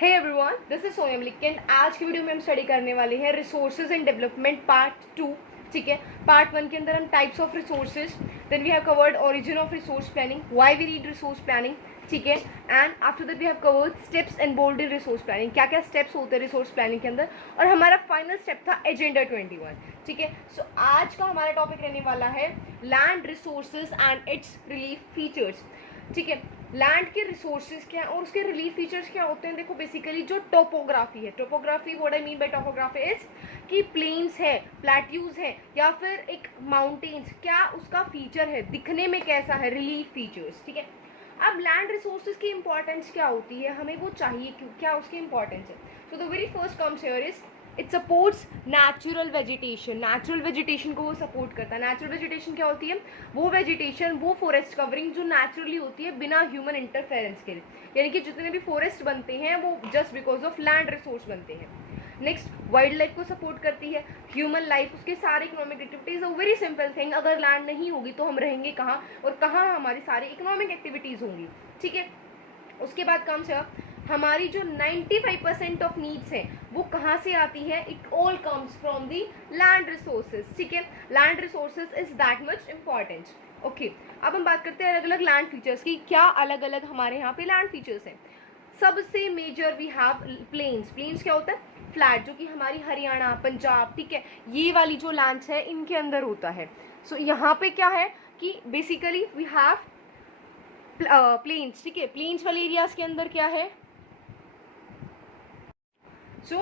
Hey everyone, this is सोयम लिक्किन। आज की वीडियो में हम स्टडी करने वाले हैं रिसोर्सेज एंड डेवलपमेंट पार्ट 2। ठीक है, पार्ट 1 के अंदर हम types of resources, then we have covered origin of resource planning, why we need resource planning. ठीक है, and after that we have covered steps enrolled in resource planning, क्या क्या steps होते हैं रिसोर्स प्लानिंग के अंदर, और हमारा फाइनल स्टेप था एजेंडा 21। ठीक है, सो आज का हमारा टॉपिक रहने वाला है land resources and it's relief features. ठीक है, लैंड के रिसोर्सेज क्या और उसके रिलीफ फीचर्स क्या होते हैं। देखो, बेसिकली जो टोपोग्राफी है, topography what I mean by topography is कि प्लेन्स है, प्लेट्यूज है, या फिर एक माउंटेन्स, क्या उसका फीचर है, दिखने में कैसा है, रिलीफ फीचर्स। ठीक है, अब लैंड रिसोर्सेज की इंपॉर्टेंस क्या होती है, हमें वो चाहिए क्यों, क्या उसकी इंपॉर्टेंस है। So the very first comes here is it supports natural vegetation. Natural vegetation को वो सपोर्ट करता है। नेचुरल वेजिटेशन क्या होती है? वो वेजिटेशन, वो फॉरेस्ट कवरिंग जो नेचुरली होती है बिना ह्यूमन इंटरफेरेंस के लिए, यानी कि जितने भी फॉरेस्ट बनते हैं वो just because of land resource बनते हैं। नेक्स्ट, वाइल्ड लाइफ को सपोर्ट करती है, ह्यूमन लाइफ, उसके सारे economic activities. A very simple thing, अगर लैंड नहीं होगी तो हम रहेंगे कहाँ और कहाँ हमारी सारी इकोनॉमिक एक्टिविटीज होंगी। ठीक है, उसके बाद कम से हमारी जो 95% ऑफ नीड्स हैं वो कहाँ से आती है? It all comes from the land resources. ठीक है, land resources is that much important. Okay, अब हम बात करते हैं अलग अलग लैंड फीचर्स की। क्या अलग अलग हमारे यहाँ पे लैंड फीचर्स हैं? सबसे major we have plains. Plains क्या होता है? फ्लैट, जो कि हमारी हरियाणा, पंजाब, ठीक है, ये वाली जो लैंड्स है इनके अंदर होता है। सो यहाँ पे क्या है कि बेसिकली वी हैव प्लेन्स। ठीक है, प्लेन्स वाले एरियाज के अंदर क्या है? सो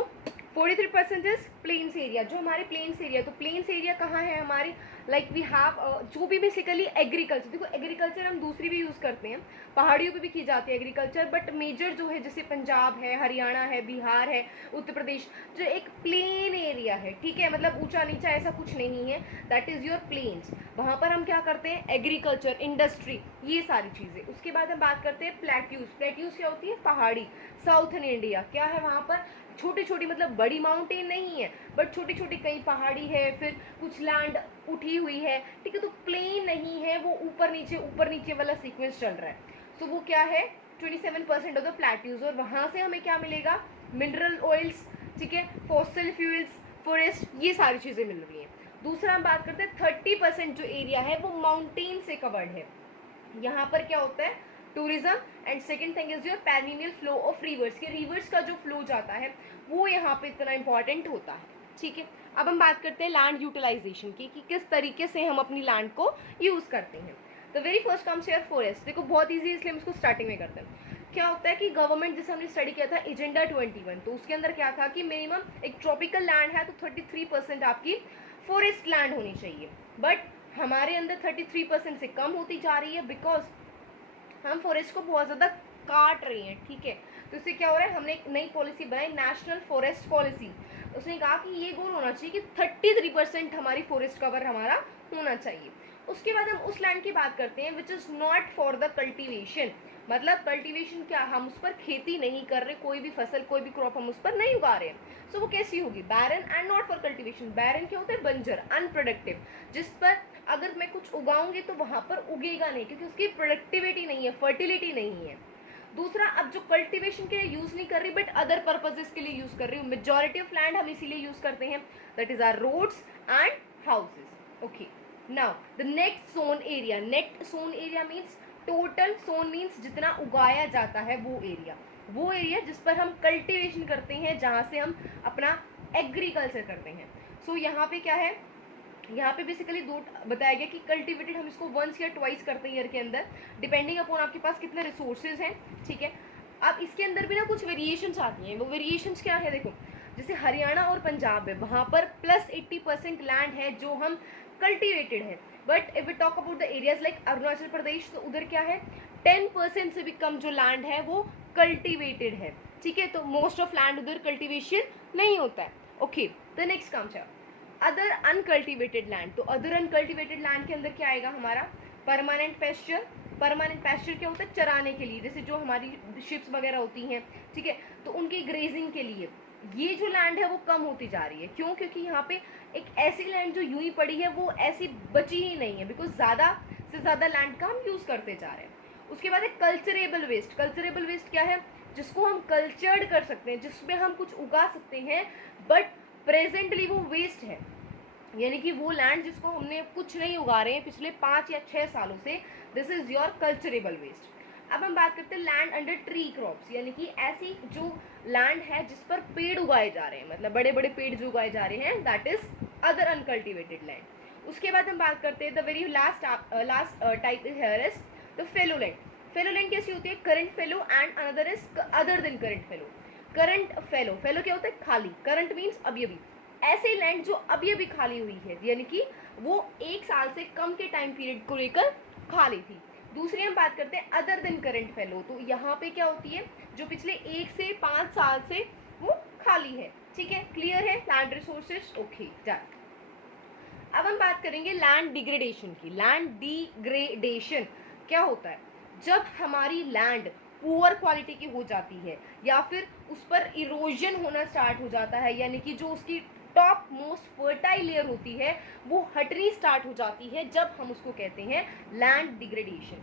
43% इज प्लेन्स एरिया, जो हमारे प्लेन्स एरिया। तो प्लेन्स एरिया कहाँ है हमारे? लाइक वी हैव जो भी बेसिकली एग्रीकल्चर। देखो, एग्रीकल्चर हम दूसरी भी यूज़ करते हैं, पहाड़ियों पे भी की जाती है एग्रीकल्चर, बट मेजर जो है जैसे पंजाब है, हरियाणा है, बिहार है, उत्तर प्रदेश, जो एक प्लेन एरिया है, ठीक है, मतलब ऊंचा नीचा ऐसा कुछ नहीं है, दैट इज योर प्लेन्स। वहाँ पर हम क्या करते हैं? एग्रीकल्चर, इंडस्ट्री, ये सारी चीज़ें। उसके बाद हम बात करते हैं प्लेट्यूज। प्लेट्यूज क्या होती है? पहाड़ी, साउथर्न इंडिया। क्या है वहाँ पर? छोटी छोटी, मतलब बड़ी माउंटेन नहीं है, बट छोटी छोटी कई पहाड़ी है, फिर कुछ लैंड उठी हुई है। ठीक है, तो प्लेन नहीं है, वो ऊपर नीचे वाला सीक्वेंस चल रहा है। सो वो क्या है? 27% ऑफ द प्लेट्यूज। और वहां से हमें क्या मिलेगा? मिनरल ऑयल्स, ठीक है, फॉसिल फ्यूल्स, फॉरेस्ट, ये सारी चीजें मिल रही हैं। दूसरा हम बात करते हैं 30% जो एरिया है वो माउंटेन से कवर्ड है। यहाँ पर क्या होता है? Tourism. And second thing is your perennial flow of rivers, के रिवर्स का जो फ्लो जाता है वो यहाँ पे इतना इंपॉर्टेंट होता है। ठीक है, अब हम बात करते हैं लैंड यूटिलाइजेशन की, कि किस तरीके से हम अपनी लैंड को यूज करते हैं। तो very first comes here forest. देखो, बहुत ईजी, इसलिए हम इसको स्टार्टिंग में करते हैं। क्या होता है कि गवर्नमेंट, जैसे हमने स्टडी किया था एजेंडा 21, तो उसके अंदर क्या था कि मिनिमम एक ट्रॉपिकल लैंड है तो 33% आपकी फॉरेस्ट लैंड होनी चाहिए, बट हमारे अंदर 33% से कम होती जा रही है, बिकॉज हम फॉरेस्ट को बहुत ज़्यादा काट रहे हैं। ठीक है, तो इससे क्या हो रहा है? हमने एक नई पॉलिसी बनाई, नेशनल फॉरेस्ट पॉलिसी। उसने कहा कि ये गोल होना चाहिए कि 33% हमारी फॉरेस्ट कवर हमारा होना चाहिए। उसके बाद हम उस लैंड की बात करते हैं which is not for the cultivation. मतलब कल्टीवेशन क्या? हम उस पर खेती नहीं कर रहे, कोई भी फसल, कोई भी क्रॉप हम उस पर नहीं उगा रहे हैं। सो वो कैसी होगी? बैरन एंड नॉट फॉर कल्टीवेशन। बैरन क्या होता है? बंजर, अनप्रोडक्टिव, जिस पर अगर मैं कुछ उगाऊंगी तो वहां पर उगेगा नहीं, क्योंकि उसकी प्रोडक्टिविटी नहीं है, फर्टिलिटी नहीं है। दूसरा, अब जो कल्टीवेशन के लिए यूज नहीं कर रही बट अदर पर्पजेस के लिए यूज कर रही हूँ। मेजॉरिटी ऑफ लैंड हम इसीलिए यूज करते हैं, that is our roads and houses. Okay, now the next zone area. Next zone area means total, zone means जितना उगाया जाता है वो एरिया, वो एरिया जिस पर हम कल्टीवेशन करते हैं, जहां से हम अपना एग्रीकल्चर करते हैं। सो यहाँ पे क्या है? यहाँ पे बेसिकली दो बताया गया कि कल्टिवेटेड हम इसको वंस या ट्वाइस करते हैं ईयर के अंदर, डिपेंडिंग अपॉन आपके पास कितने रिसोर्सेज हैं। ठीक है, अब इसके अंदर भी ना कुछ वेरिएशंस आती हैं। वो वेरिएशंस क्या है? देखो, जैसे हरियाणा और पंजाब है, वहाँ पर प्लस 80% लैंड है जो हम कल्टिवेटेड है, but if we talk about the areas like Arunachal Pradesh, तो उधर क्या है? 10% से भी कम जो लैंड है वो कल्टिवेटेड है। ठीक है, तो मोस्ट ऑफ लैंड उधर कल्टिवेशन नहीं होता है। ओके, द नेक्स्ट कम्स है अदर अनकल्टिवेटेड लैंड। तो अदर अनकल्टिवेटेड लैंड के अंदर क्या आएगा हमारा? Permanent pasture. परमानेंट पेस्चर क्या होता है? चराने के लिए, जैसे जो हमारी शिप्स वगैरह होती हैं, ठीक है, तो उनकी ग्रेजिंग के लिए। ये जो लैंड है वो कम होती जा रही है। क्यों? क्योंकि यहाँ पे एक ऐसी लैंड जो यूं ही पड़ी है वो ऐसी बची ही नहीं है, बिकॉज ज़्यादा से ज़्यादा लैंड का हम यूज़ करते जा रहे हैं। उसके बाद है कल्चरेबल वेस्ट। कल्चरेबल वेस्ट क्या है? जिसको हम कल्चर्ड कर सकते हैं, जिसमें हम कुछ उगा सकते हैं, बट प्रेजेंटली वो वेस्ट है, यानी कि वो लैंड जिसको हमने कुछ नहीं उगा रहे हैं पिछले 5 या 6 सालों से, this is your culturable waste. अब हम बात करते हैं लैंड अंडर ट्री क्रॉप्स, यानी कि ऐसी जो लैंड है जिस पर पेड़ उगाए जा रहे हैं, मतलब बड़े बड़े पेड़ जो उगाए जा रहे हैं, that is other uncultivated land. उसके बाद हम बात करते हैं the very last type here is the fellow land. Fellow land कैसी होती है? Current fellow and another is other than current fellow. Current fellow, fellow क्या होता है? खाली। करंट मीन्स अभी अभी, ऐसे लैंड जो अभी अभी खाली हुई है, यानी कि वो 1 साल से कम के टाइम पीरियड को लेकर खाली थी। दूसरी हम बात करते हैं अदर देन करंट फेलो, तो यहाँ पे क्या होती है? जो पिछले 1 से 5 साल से वो खाली है। ठीक है, क्लियर है? Land resources, okay done. अब हम बात करेंगे लैंड डिग्रेडेशन की। लैंड डिग्रेडेशन क्या होता है? जब हमारी लैंड पुअर क्वालिटी की हो जाती है या फिर उस पर इरोजन होना स्टार्ट हो जाता है, यानी कि जो उसकी टॉप मोस्ट फर्टाइल लेयर होती है वो हटनी स्टार्ट हो जाती है, जब हम उसको कहते हैं लैंड डिग्रेडेशन।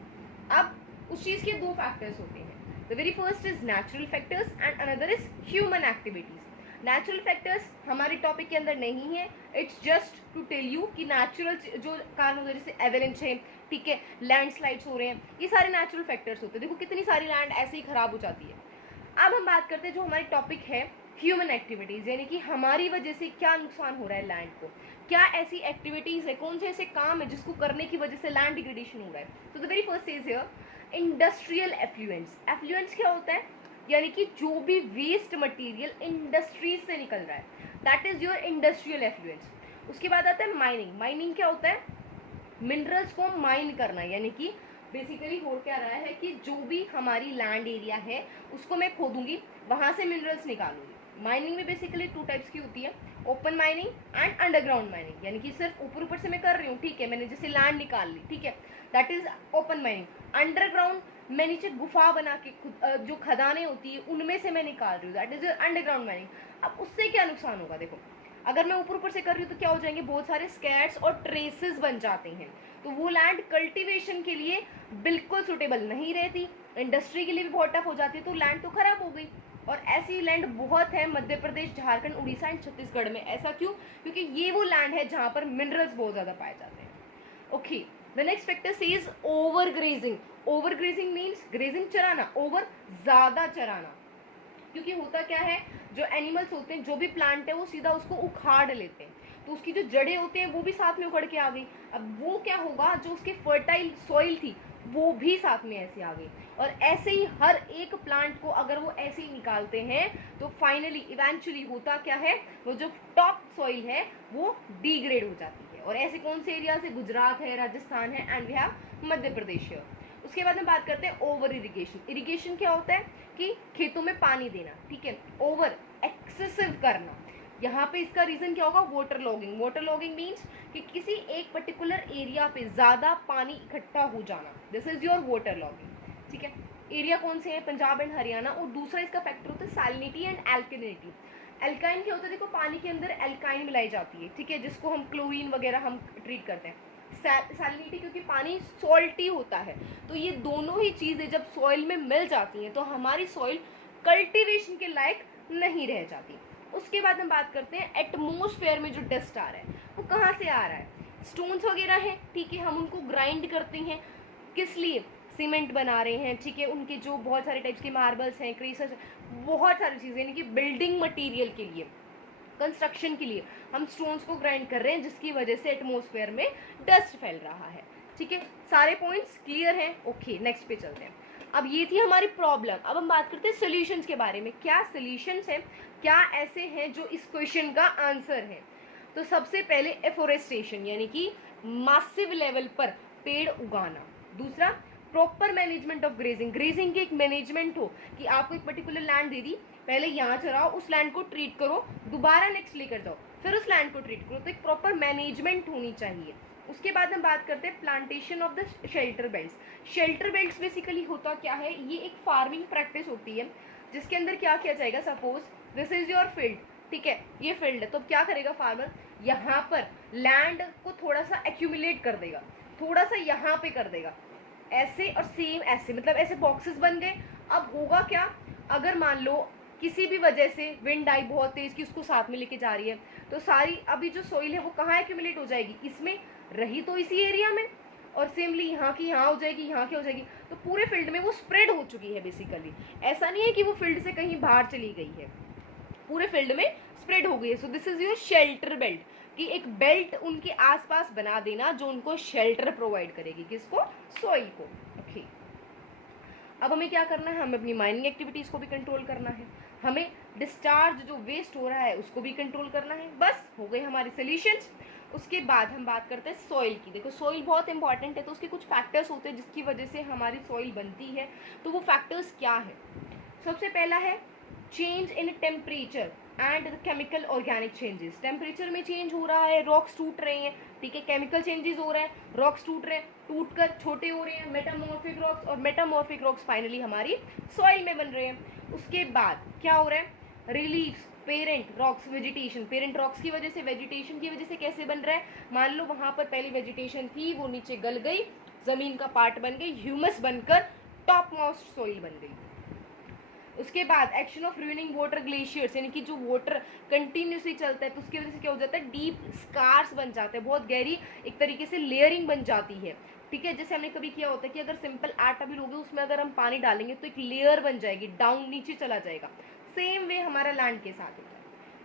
अब उस चीज के 2 फैक्टर्स होते हैं। The very first is natural factors and another is human activities. Natural factors हमारे टॉपिक के अंदर नहीं है, it's just to tell you कि नेचुरल जो कारण होते हैं, जैसे एवलेंच है, ठीक है, लैंडस्लाइड्स हो रहे हैं, ये सारे नेचुरल फैक्टर्स होते हैं। देखो कितनी सारी लैंड ऐसे ही खराब हो जाती है। अब हम बात करते हैं जो हमारी टॉपिक है ह्यूमन एक्टिविटीज, यानी कि हमारी वजह से क्या नुकसान हो रहा है लैंड को, क्या ऐसी एक्टिविटीज है, कौन से ऐसे काम है जिसको करने की वजह से लैंड डिग्रेडेशन हो रहा है। तो the very first is here industrial affluence. Affluence क्या होता है? यानी कि जो भी वेस्ट मटेरियल इंडस्ट्रीज से निकल रहा है, that is your industrial affluence. उसके बाद आता है माइनिंग। माइनिंग क्या होता है? मिनरल्स को माइन करना, यानी कि बेसिकली हो क्या रहा है कि जो भी हमारी लैंड एरिया है उसको मैं खोदूंगी, वहां से मिनरल्स निकालूंगी। माइनिंग में बेसिकली 2 टाइप्स की होती है, open mining and underground mining, यानी कि सिर्फ ऊपर ऊपर से मैं कर रही हूँ, ठीक है, मैंने जैसे लैंड निकाल ली, ठीक है, that is open mining. Underground मैं नीचे गुफा बना के जो खदानें होती है उनमें से मैं निकाल रही हूँ, दैट इज अंडरग्राउंड माइनिंग। अब उससे क्या नुकसान होगा? देखो, अगर मैं ऊपर ऊपर से कर रही हूँ तो क्या हो जाएंगे? बहुत सारे स्कैट्स और ट्रेसेस बन जाते हैं, तो वो लैंड कल्टीवेशन के लिए बिल्कुल सुटेबल नहीं रहती, इंडस्ट्री के लिए भी बहुत टफ हो जाती है, तो लैंड तो खराब हो गई। और ऐसी लैंड बहुत है मध्य प्रदेश, झारखंड, उड़ीसा एंड छत्तीसगढ़ में। ऐसा क्यों? क्योंकि ये वो लैंड है जहाँ पर मिनरल्स बहुत ज़्यादा पाए जाते हैं। Okay, the next factor is over grazing. Over grazing means grazing चराना, ओवर ज़्यादा चराना। क्योंकि होता क्या है, जो एनिमल्स होते हैं, जो भी प्लांट है वो सीधा उसको उखाड़ लेते हैं, तो उसकी जो जड़ें होती हैं वो भी साथ में उखड़ के आ गई। अब वो क्या होगा, जो उसके फर्टाइल सॉइल थी वो भी साथ में ऐसे आ गई। और ऐसे ही हर एक प्लांट को अगर वो ऐसे ही निकालते हैं तो फाइनली इवेंचुअली होता क्या है, वो जो टॉप सॉइल है वो डिग्रेड हो जाती है। और ऐसे कौन से एरिया से? गुजरात है, राजस्थान है and we have Madhya Pradesh है। उसके बाद हम बात करते हैं ओवर इरिगेशन। इरिगेशन क्या होता है कि खेतों में पानी देना, ठीक है, ओवर एक्सेसिव करना। यहाँ पे इसका रीजन क्या होगा? Water logging. Water logging means कि किसी एक पर्टिकुलर एरिया पे ज्यादा पानी इकट्ठा हो जाना, this is your water logging. ठीक है, एरिया कौन से हैं? पंजाब एंड हरियाणा। और दूसरा इसका फैक्टर होता है सैलिनिटी एंड एल्कलिनिटी। एल्काइन क्या होता है? देखो, पानी के अंदर एल्काइन मिलाई जाती है, ठीक है, जिसको हम क्लोरीन वगैरह हम ट्रीट करते हैं। सैलिनिटी क्योंकि पानी सॉल्टी होता है। तो ये दोनों ही चीज़ें जब सॉइल में मिल जाती हैं तो हमारी सॉइल कल्टीवेशन के लायक नहीं रह जाती। उसके बाद हम बात करते हैं एटमॉस्फेयर में जो डस्ट आ रहा है वो कहाँ से आ रहा है? स्टोन्स वगैरह हैं, ठीक है, हम उनको ग्राइंड करते हैं, किस लिए? सीमेंट बना रहे हैं, ठीक है, उनके जो बहुत सारे टाइप्स के मार्बल्स हैं, क्रीसर्स, बहुत सारी चीज़ें, यानी कि बिल्डिंग मटीरियल के लिए, कंस्ट्रक्शन के लिए हम स्टोन्स को ग्राइंड कर रहे हैं, जिसकी वजह से एटमॉस्फेयर में डस्ट फैल रहा है। ठीक है, सारे पॉइंट्स क्लियर हैं? ओके, नेक्स्ट पे चलते हैं। अब ये थी हमारी प्रॉब्लम। अब हम बात करते हैं सॉल्यूशंस के बारे में। क्या सॉल्यूशंस हैं, क्या ऐसे हैं जो इस क्वेश्चन का आंसर है? तो सबसे पहले एफोरेस्टेशन, यानी कि मासिव लेवल पर पेड़ उगाना। दूसरा, proper management of grazing. Grazing की एक मैनेजमेंट हो कि आपको एक पर्टिकुलर लैंड दे दी, पहले यहाँ चराओ, उस लैंड को ट्रीट करो, दोबारा नेक्स्ट लेकर जाओ, फिर उस लैंड को ट्रीट करो, तो एक प्रॉपर मैनेजमेंट होनी चाहिए। उसके बाद हम बात करते हैं plantation of the shelter belts. Shelter belts basically होता क्या है? ये एक फार्मिंग प्रैक्टिस होती है जिसके अंदर क्या किया जाएगा, suppose this is your field, ठीक है, ये फील्ड है, तो क्या करेगा फार्मर? यहाँ पर लैंड को थोड़ा सा एक्यूमुलेट कर देगा, थोड़ा सा यहाँ पे कर देगा, ऐसे और सेम ऐसे, मतलब ऐसे बॉक्सेस बन गए। अब होगा क्या, अगर मान लो किसी भी वजह से विंड आई बहुत तेज की उसको साथ में लेके जा रही है, तो सारी अभी जो सोइल है वो कहाँ एक्यूमुलेट हो जाएगी, इसमें, रही तो इसी एरिया में, और सेमली यहाँ की यहाँ हो जाएगी, यहाँ की हो जाएगी, तो पूरे फील्ड में वो स्प्रेड हो चुकी है बेसिकली। ऐसा नहीं है कि वो फील्ड से कहीं बाहर चली गई है, पूरे फील्ड में स्प्रेड हो गई है। So this is your shelter belt, कि एक बेल्ट उनके आसपास बना देना जो उनको शेल्टर प्रोवाइड करेगी, किसको, सॉइल को। ओके, अब हमें क्या करना है, हमें अपनी माइनिंग एक्टिविटीज को भी कंट्रोल करना है, हमें डिस्चार्ज जो वेस्ट हो रहा है उसको भी कंट्रोल करना है। बस हो गए हमारे सॉल्यूशंस। उसके बाद हम बात करते हैं सॉइल की। देखो सॉइल बहुत इंपॉर्टेंट है, तो उसके कुछ फैक्टर्स होते हैं जिसकी वजह से हमारी सॉइल बनती है। तो वो फैक्टर्स क्या है, सबसे पहला है change in temperature and the chemical organic changes. Temperature में चेंज हो रहा है, रॉक्स टूट रहे हैं, ठीक है, केमिकल चेंजेस हो रहे हैं, रॉक्स टूट रहे हैं, टूटकर छोटे हो रहे हैं, मेटामॉर्फिक रॉक्स, और मेटामॉर्फिक रॉक्स फाइनली हमारी सॉइल में बन रहे हैं। उसके बाद क्या हो रहा है, relief parent rocks, vegetation, parent rocks की वजह से, वेजिटेशन की वजह से कैसे बन रहा है, मान लो वहां पर पहली वेजिटेशन थी, वो नीचे गल गई, जमीन का पार्ट बन गई, ह्यूमस बनकर टॉप मोस्ट सॉइल बन गई। उसके बाद action of ruining water glaciers, यानी कि जो वाटर कंटिन्यूसली चलता है तो उसकी वजह से क्या हो जाता है, डीप स्कार्स बन जाते हैं, बहुत गहरी एक तरीके से लेयरिंग बन जाती है, ठीक है। जैसे हमने कभी किया होता है कि अगर सिंपल आटा भी लोगे उसमें अगर हम पानी डालेंगे तो एक लेयर बन जाएगी, डाउन नीचे चला जाएगा। सेम वे हमारा लैंड के साथ होता है।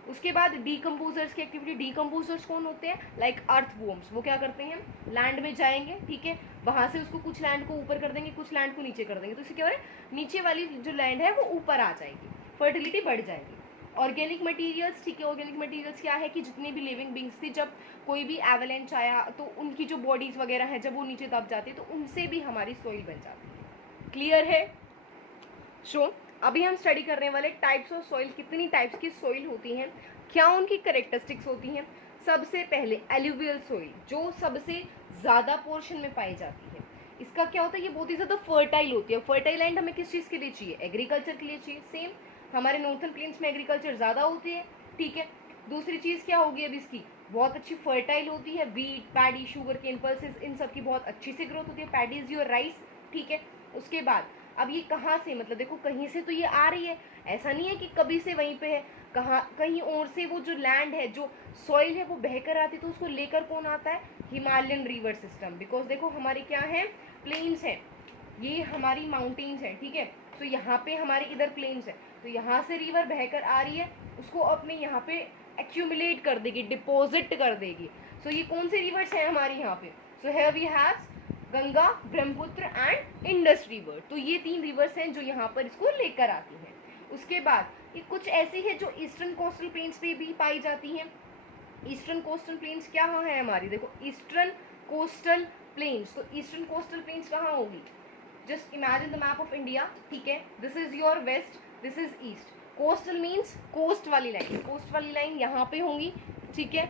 उसके बाद डीकम्पोजर्स की एक्टिविटी। डीकम्पोजर्स कौन होते हैं, लाइक अर्थवॉर्म्स। वो क्या करते हैं, लैंड में जाएंगे, ठीक है, वहां से उसको कुछ लैंड को ऊपर कर देंगे, कुछ लैंड को नीचे कर देंगे, तो इससे क्या हो रहा है, नीचे वाली जो लैंड है वो ऊपर आ जाएगी, फर्टिलिटी बढ़ जाएगी। ऑर्गेनिक मटेरियल्स, ठीक है, ऑर्गेनिक मटेरियल्स क्या है कि जितनी भी लिविंग बींग्स थी, जब कोई भी एवलेंच आया तो उनकी जो बॉडीज वगैरह है जब वो नीचे दब जाती है तो उनसे भी हमारी सॉइल बन जाती है। क्लियर है। सो अभी हम स्टडी करने वाले टाइप्स ऑफ सॉइल, कितनी टाइप्स की सॉइल होती हैं, क्या उनकी करेक्टरिस्टिक्स होती हैं। सबसे पहले एलुवियल सॉइल, जो सबसे ज़्यादा पोर्शन में पाई जाती है। इसका क्या होता है, ये बहुत ही ज़्यादा फर्टाइल होती है। फर्टाइल लैंड हमें किस चीज़ के लिए चाहिए, एग्रीकल्चर के लिए चाहिए। सेम हमारे नॉर्थन प्लेन्स में एग्रीकल्चर ज़्यादा होती है, ठीक है। दूसरी चीज़ क्या होगी, अब इसकी बहुत अच्छी फर्टाइल होती है, wheat, paddy, sugar cane, pulses, इन सब की बहुत अच्छी से ग्रोथ होती है। पैडी इज योर राइस, ठीक है। उसके बाद अब ये कहाँ से, मतलब देखो कहीं से तो ये आ रही है, ऐसा नहीं है कि कभी से वहीं पे है, कहाँ कहीं और से वो जो लैंड है, जो सॉइल है वो बहकर आती है, तो उसको लेकर कौन आता है, हिमालयन रिवर सिस्टम। बिकॉज देखो हमारी क्या है, प्लेन्स है, ये हमारी माउंटेन्स है, ठीक है। तो यहाँ पे हमारे इधर प्लेन्स है, तो यहाँ से रिवर बहकर आ रही है, उसको अपने यहाँ पे एक्यूमुलेट कर देगी, डिपॉजिट कर देगी। सो ये कौन से रिवर्स हैं हमारी यहाँ पे, so here we have Ganga, Brahmaputra and Indus river. तो ये 3 रिवर्स हैं जो यहाँ पर इसको लेकर आती हैं। उसके बाद ये कुछ ऐसी है जो ईस्टर्न कोस्टल प्लेन्स पे भी पाई जाती हैं। ईस्टर्न कोस्टल प्लेन्स क्या है हमारी, देखो ईस्टर्न कोस्टल प्लेन्स, तो ईस्टर्न कोस्टल प्लेन्स कहाँ होगी, just imagine the map of India, ठीक है, this is your west, this is east. Coastal means coast वाली लाइन, कोस्ट वाली लाइन यहाँ पे होंगी, ठीक है।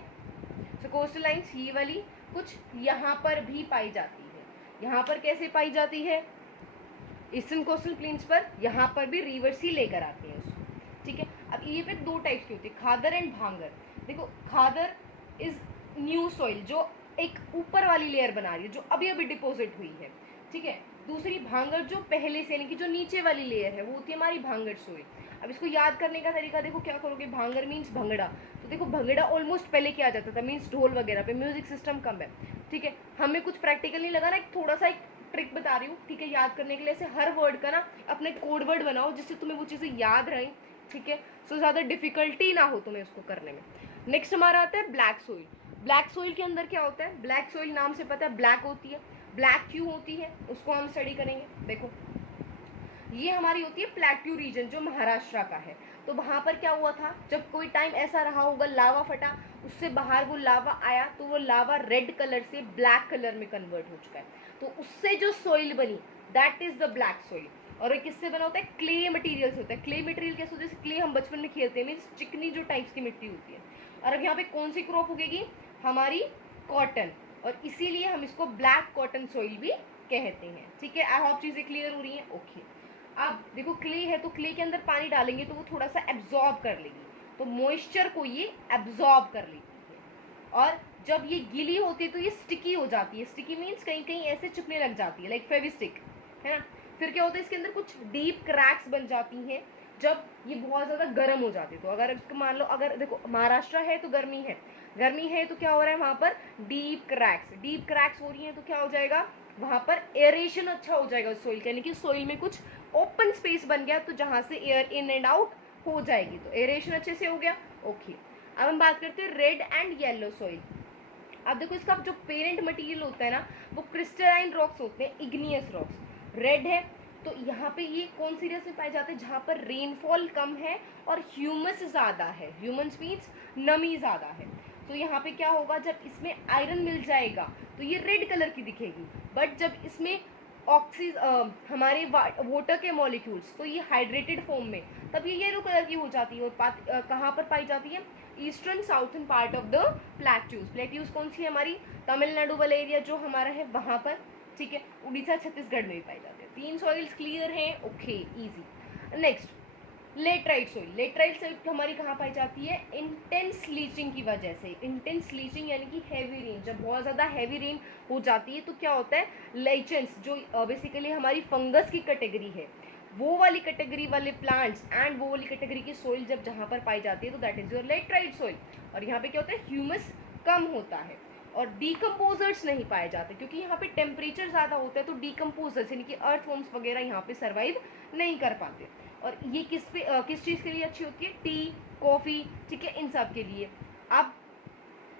सो कोस्टल लाइन्स ये वाली कुछ यहाँ पर भी पाई जाती है। यहाँ पर कैसे पाई जाती है, ईस्टर्न कोस्टल प्लेन्स पर, यहाँ पर भी रिवर्स ही लेकर आते हैं उसको, ठीक है। अब ये पे 2 टाइप्स की होती है, खादर एंड भांगर। देखो खादर इज न्यू सॉइल, जो एक ऊपर वाली लेयर बना रही है, जो अभी अभी डिपॉजिट हुई है, ठीक है। दूसरी भांगर जो पहले से, यानी कि जो नीचे वाली लेयर है, वो होती है हमारी भांगर सॉइल। अब इसको याद करने का तरीका देखो, क्या करोगे, भांगर मीन्स भंगड़ा, तो देखो भंगड़ा ऑलमोस्ट पहले किया जाता था, मीन्स ढोल वगैरह पे, म्यूजिक सिस्टम कम है, ठीक है। हमें कुछ प्रैक्टिकल नहीं लगा ना, एक थोड़ा सा एक ट्रिक बता रही हूँ, ठीक है, याद करने के लिए। ऐसे हर वर्ड का ना अपने कोड वर्ड बनाओ जिससे तुम्हें वो चीज़ें याद रहें, ठीक है, सो ज़्यादा डिफिकल्टी ना हो तुम्हें उसको करने में। नेक्स्ट हमारा आता है ब्लैक सोइल। ब्लैक सोइल के अंदर क्या होता है, ब्लैक सोइल नाम से पता है ब्लैक होती है। ब्लैक क्यों होती है उसको हम स्टडी करेंगे। देखो ये हमारी होती है प्लेट्यू रीजन, जो महाराष्ट्र का है। तो वहाँ पर क्या हुआ था, जब कोई टाइम ऐसा रहा होगा, लावा फटा, उससे बाहर वो लावा आया, तो वो लावा रेड कलर से ब्लैक कलर में कन्वर्ट हो चुका है, तो उससे जो सोइल बनी that is the black soil. और ये किससे बना होता है, क्ले मटेरियल से होता है। क्ले मटेरियल कैसे होता है, जैसे क्ले हम बचपन में खेलते हैं, मीन्स चिकनी जो टाइप्स की मिट्टी होती है। और अब यहाँ पे कौन सी क्रॉप उगेगी, हमारी कॉटन, और इसीलिए हम इसको ब्लैक कॉटन सोइल भी कहते हैं, ठीक है। आई होप चीज़ें क्लियर हो रही हैं, ओके। अब देखो क्ले है, तो क्ले के अंदर पानी डालेंगे तो वो थोड़ा सा एब्जॉर्ब कर लेगी, तो मॉइस्चर को ये एब्जॉर्ब कर लेती है। और जब ये गीली होती है तो ये स्टिकी हो जाती है। स्टिकी मीन्स कहीं कहीं ऐसे चिपने लग जाती है, लाइक फेविस्टिक, है ना। फिर क्या होता है, इसके अंदर कुछ डीप क्रैक्स बन जाती हैं, जब ये बहुत ज़्यादा गर्म हो जाती है। तो अगर मान लो, अगर देखो महाराष्ट्र है तो गर्मी है तो क्या हो रहा है वहाँ पर, डीप क्रैक्स हो रही हैं, तो क्या हो जाएगा वहाँ पर, एरेशन अच्छा हो जाएगा सोइल का, यानी कि सोइल में कुछ ओपन स्पेस बन गया, तो जहाँ से एयर इन एंड आउट हो जाएगी, तो एरेशन अच्छे से हो गया। ओके, अब हम बात करते हैं रेड एंड येलो सोइल। अब देखो इसका जो पेरेंट मटेरियल होता है ना, वो क्रिस्टलाइन रॉक्स होते हैं, इग्नियस रॉक्स। रेड है तो यहाँ पे ये कौन सी एरियाज में पाए जाते हैं, जहाँ पर रेनफॉल कम है और ह्यूमस ज़्यादा है, ह्यूमस मीन्स नमी ज़्यादा है। तो यहाँ पे क्या होगा, जब इसमें आयरन मिल जाएगा तो ये रेड कलर की दिखेगी, बट जब इसमें हमारे वाटर के मॉलिक्यूल्स, तो ये हाइड्रेटेड फॉर्म में, तब ये येलो कलर की हो जाती है। और कहाँ पर पाई जाती है, eastern southern part of the plateaus कौन सी है हमारी, तमिलनाडु वाला एरिया जो हमारा है वहाँ पर, ठीक है, उड़ीसा छत्तीसगढ़ में भी पाई जाते हैं। 3 सॉइल्स क्लियर हैं, okay easy. Next laterite soil हमारी कहाँ पाई जाती है, इंटेंस लीचिंग की वजह से। इंटेंस लीचिंग यानी कि हैवी रेन, जब बहुत ज़्यादा हैवी रेन हो जाती है तो क्या होता है, लाइचेंस जो बेसिकली हमारी फंगस की कैटेगरी है, वो वाली कैटेगरी वाले प्लांट्स एंड वो वाली कैटेगरी की सोइल जब जहाँ पर पाई जाती है तो that is your laterite soil. और यहाँ पे क्या होता है, ह्यूमस कम होता है और डीकम्पोजर्स नहीं पाए जाते, क्योंकि यहाँ पे टेम्परेचर ज़्यादा होता है, तो डीकम्पोजर्स यानी कि अर्थवॉर्म्स वगैरह यहाँ पे सर्वाइव नहीं कर पाते। और ये किस चीज़ के लिए अच्छी होती है, टी, कॉफ़ी, ठीक है, इन सब के लिए। आप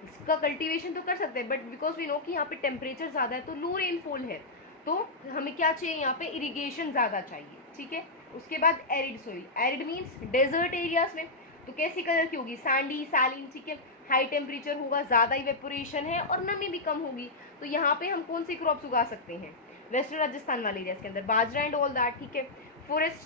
इसका कल्टीवेशन तो कर सकते हैं, बट बिकॉज वी नो कि यहाँ पे टेम्परेचर ज़्यादा है तो लो रेनफॉल है, तो हमें क्या चाहिए, यहाँ पे इरिगेशन ज़्यादा चाहिए, ठीक है। उसके बाद arid soil, arid means desert areas में, तो कैसी कलर की होगी, सैंडी, सैलिन, ठीक है, हाई टेम्परेचर होगा, ज़्यादा इवेपोरेशन है और नमी भी कम होगी। तो यहाँ पे हम कौन सी क्रॉप्स उगा सकते हैं, वेस्टर्न राजस्थान वाले एरियाज के अंदर बाजरा एंड ऑल दैट, ठीक है। फॉरेस्ट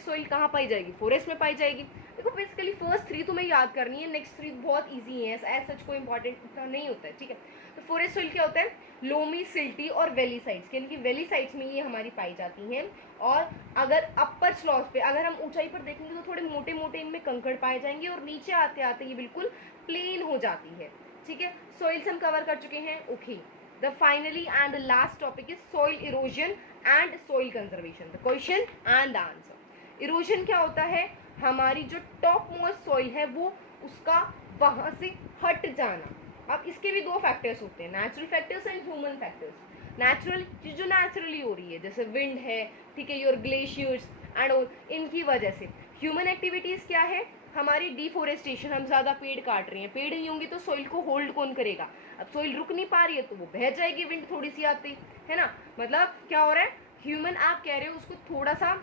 सॉइल कहाँ पाई जाएगी, फॉरेस्ट में पाई जाएगी। देखो बेसिकली फर्स्ट 3 तुम्हें याद करनी है, नेक्स्ट 3 बहुत ईजी है, एज सच कोई इंपॉर्टेंट इतना नहीं होता है, ठीक है। तो फॉरेस्ट सॉइल क्या होता है, लोमी, सिल्टी और वैली साइड्स, यानी कि वैली साइड्स में ये हमारी पाई जाती हैं। और अगर अपर स्लॉप पे, अगर हम ऊंचाई पर देखेंगे तो थोड़े मोटे मोटे इनमें कंकड़ पाए जाएंगे और नीचे आते आते ये बिल्कुल प्लेन हो जाती है, ठीक है। सॉइल्स हम कवर कर चुके हैं, okay. The finally and last topic is soil erosion and soil conservation, the question and the answer. Erosion क्या होता है, हमारी जो टॉप मोस्ट सॉइल है वो उसका वहां से हट जाना। अब इसके भी 2 फैक्टर्स होते हैं, natural factors and human factors. Natural चीज जो नेचुरली हो रही है, जैसे विंड है, ठीक है, योर ग्लेशियर्स एंड ऑल, इनकी वजह से। ह्यूमन एक्टिविटीज क्या है, हमारी डिफोरेस्टेशन, हम ज़्यादा पेड़ काट रहे हैं, पेड़ नहीं होंगे तो सोइल को होल्ड कौन करेगा, अब सोइल रुक नहीं पा रही है तो वो बह जाएगी, विंड थोड़ी सी आती है ना, मतलब क्या हो रहा है, ह्यूमन आप कह रहे हो उसको थोड़ा सा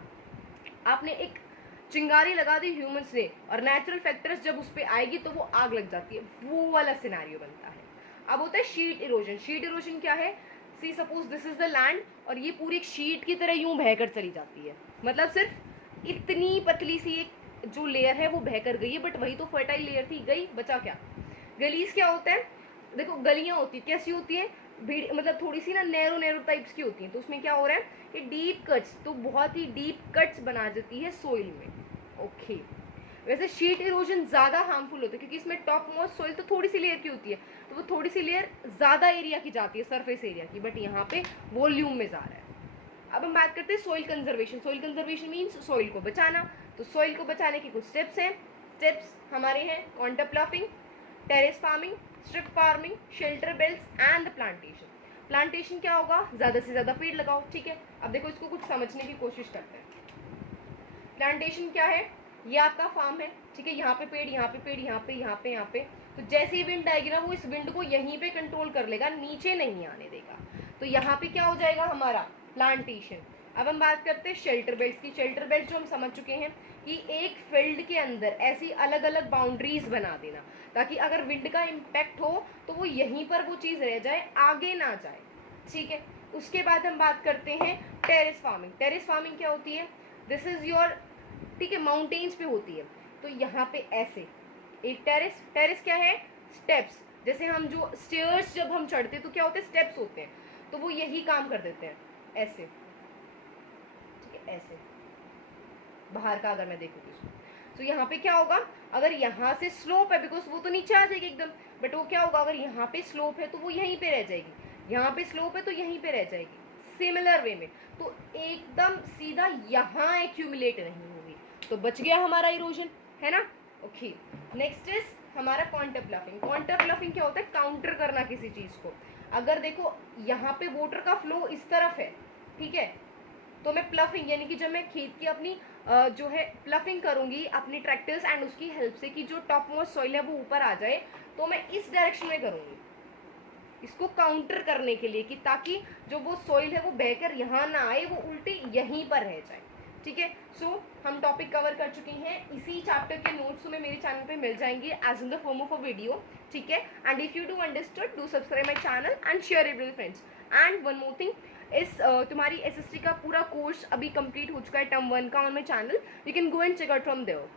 आपने एक चिंगारी लगा दी ह्यूमंस ने, और नेचुरल फैक्टर्स जब उस पर आएगी तो वो आग लग जाती है, वो वाला सिनेरियो बनता है। अब होता है शीट इरोजन। शीट इरोजन क्या है, see suppose this is the land और ये पूरी एक शीट की तरह यूं बहकर चली जाती है, मतलब सिर्फ इतनी पतली सी एक जो लेयर है वो बहकर गई है, बट वही तो फर्टाइल लेयर थी, गई, बचा क्या। गलीज क्या होता है, देखो गलियां होती है, कैसी होती है, मतलब थोड़ी सी ना नैरो टाइप्स की होती हैं, तो उसमें क्या हो रहा है, ये डीप कट्स, तो बहुत ही डीप कट्स बना देती है सोइल में, ओके। वैसे शीट इरोजन ज़्यादा हार्मफुल होता है क्योंकि इसमें टॉप मोस्ट सोइल तो थोड़ी सी लेयर की होती है, तो वो थोड़ी सी लेयर ज़्यादा एरिया की जाती है, सरफेस एरिया की, बट यहाँ पे वॉल्यूम में जा रहा है। अब हम बात करते हैं soil conservation. Soil conservation means soil को बचाना। तो सोइल को बचाने के कुछ स्टेप्स हैं। स्टेप्स हमारे हैं contour ploughing, terrace farming, strip farming, shelter belts and plantation. Plantation क्या होगा, ज़्यादा से ज़्यादा पेड़ लगाओ, ठीक है। अब देखो इसको कुछ समझने की कोशिश करते हैं। प्लांटेशन क्या है, ये आपका फार्म है, ठीक है, यहाँ पे पेड़, यहाँ पे पेड़, यहाँ पे, यहाँ पे, यहाँ पे, तो जैसे ही विंड आएगी ना वो इस विंड को यहीं पे कंट्रोल कर लेगा, नीचे नहीं आने देगा, तो यहाँ पे क्या हो जाएगा हमारा प्लांटेशन। अब हम बात करते हैं शेल्टर बेल्ट्स की। शेल्टर बेल्ट जो हम समझ चुके हैं कि एक फील्ड के अंदर ऐसी अलग अलग बाउंड्रीज बना देना ताकि अगर विंड का इम्पैक्ट हो तो वो यहीं पर वो चीज़ रह जाए, आगे ना जाए, ठीक है। उसके बाद हम बात करते हैं टेरेस फार्मिंग। टेरेस फार्मिंग क्या होती है, दिस इज योर, ठीक है, माउंटेन्स पे होती है, तो यहाँ पे ऐसे एक टेरेस क्या है, स्टेप्स, जैसे हम जो स्टेयर्स जब हम चढ़ते हैं तो क्या होते हैं, स्टेप्स होते हैं, तो वो यही काम कर देते हैं, ऐसे, ठीक है, ऐसे बाहर का अगर मैं देखूँ तो यहाँ पे क्या होगा, अगर यहाँ से स्लोप है, बिकॉज वो तो नीचे आ जाएगी एकदम, बट वो क्या होगा, अगर यहाँ पे स्लोप है तो वो यहीं पे रह जाएगी, यहाँ पे स्लोप है तो यहीं पे रह जाएगी, सिमिलर वे में, तो एकदम सीधा यहाँ एक्यूमुलेट नहीं होगी, तो बच गया हमारा इरोजन, है ना। ओके, नेक्स्ट इज हमारा काउंटर ब्लफिंग। काउंटर ब्लफिंग क्या होता है? काउंटर करना किसी चीज को। अगर देखो यहाँ पे वाटर का फ्लो इस तरफ है, ठीक है, तो मैं प्लफिंग यानी कि जब मैं खेत की अपनी जो है प्लफिंग करूंगी अपनी ट्रैक्टर्स एंड उसकी हेल्प से कि जो टॉप मोस्ट सॉइल है वो ऊपर आ जाए, तो मैं इस डायरेक्शन में करूंगी इसको काउंटर करने के लिए, कि ताकि जो वो सॉइल है वो बहकर यहाँ ना आए, वो उल्टी यहीं पर रह जाए, ठीक है। सो हम टॉपिक कवर कर चुके हैं। इसी चैप्टर के नोट्स तुम्हें मेरे चैनल पे मिल जाएंगे as in the form of a video, ठीक है। And if you do understood, do subscribe my channel and share it with friends. And one more thing, इस तुम्हारी एसएसटी का पूरा कोर्स अभी कंप्लीट हो चुका है टर्म 1 का on my channel, you can go and check out from there.